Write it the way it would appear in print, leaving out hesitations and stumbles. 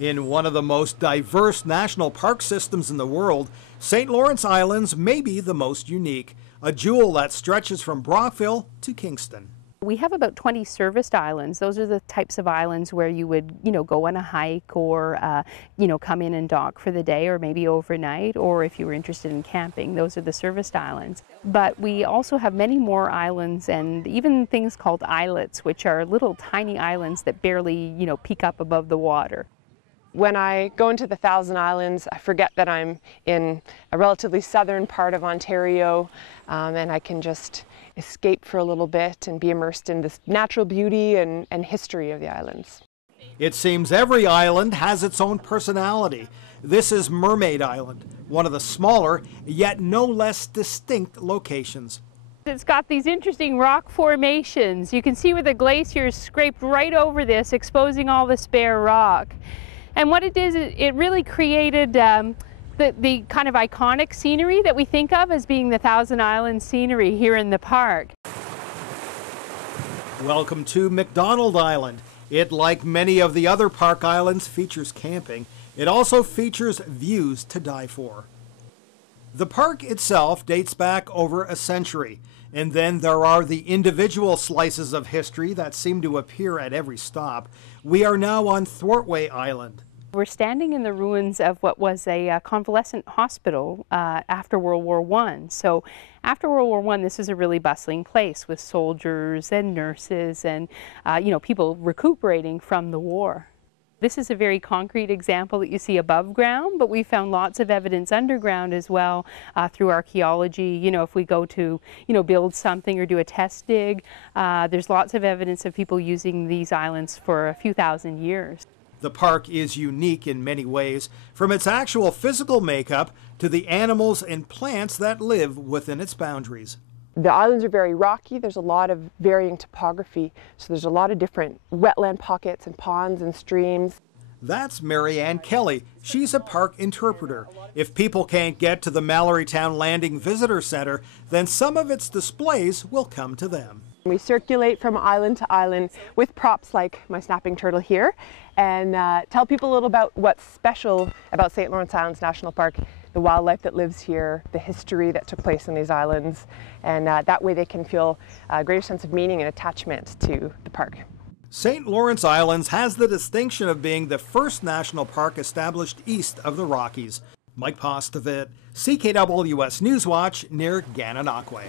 In one of the most diverse national park systems in the world, St. Lawrence Islands may be the most unique, a jewel that stretches from Brockville to Kingston. We have about 20 serviced islands. Those are the types of islands where you would, go on a hike or, come in and dock for the day or maybe overnight, or if you were interested in camping, those are the serviced islands. But we also have many more islands and even things called islets, which are little tiny islands that barely, peek up above the water. When I go into the Thousand Islands, I forget that I'm in a relatively southern part of Ontario, and I can just escape for a little bit and be immersed in this natural beauty and history of the islands. It seems every island has its own personality. This is Mermaid Island, one of the smaller, yet no less distinct locations. It's got these interesting rock formations. You can see where the glaciers scraped right over this, exposing all the spare rock. And what it did is it really created the kind of iconic scenery that we think of as being the Thousand Islands scenery here in the park. Welcome to McDonald Island. It, like many of the other park islands, features camping. It also features views to die for. The park itself dates back over a century, and then there are the individual slices of history that seem to appear at every stop. We are now on Thwartway Island. We're standing in the ruins of what was a convalescent hospital after World War I. So after World War I, this is a really bustling place with soldiers and nurses and people recuperating from the war. This is a very concrete example that you see above ground, but we found lots of evidence underground as well through archaeology. If we go to, build something or do a test dig, there's lots of evidence of people using these islands for a few thousand years. The park is unique in many ways, from its actual physical makeup to the animals and plants that live within its boundaries. The islands are very rocky. There's a lot of varying topography, so there's a lot of different wetland pockets and ponds and streams. That's Mary Ann Kelly. She's a park interpreter. If people can't get to the Mallorytown Landing Visitor Center, then some of its displays will come to them. We circulate from island to island with props like my snapping turtle here and tell people a little about what's special about St. Lawrence Islands National Park, the wildlife that lives here, the history that took place in these islands, and that way they can feel a greater sense of meaning and attachment to the park. St. Lawrence Islands has the distinction of being the first national park established east of the Rockies. Mike Postovit, CKWS Newswatch near Gananoque.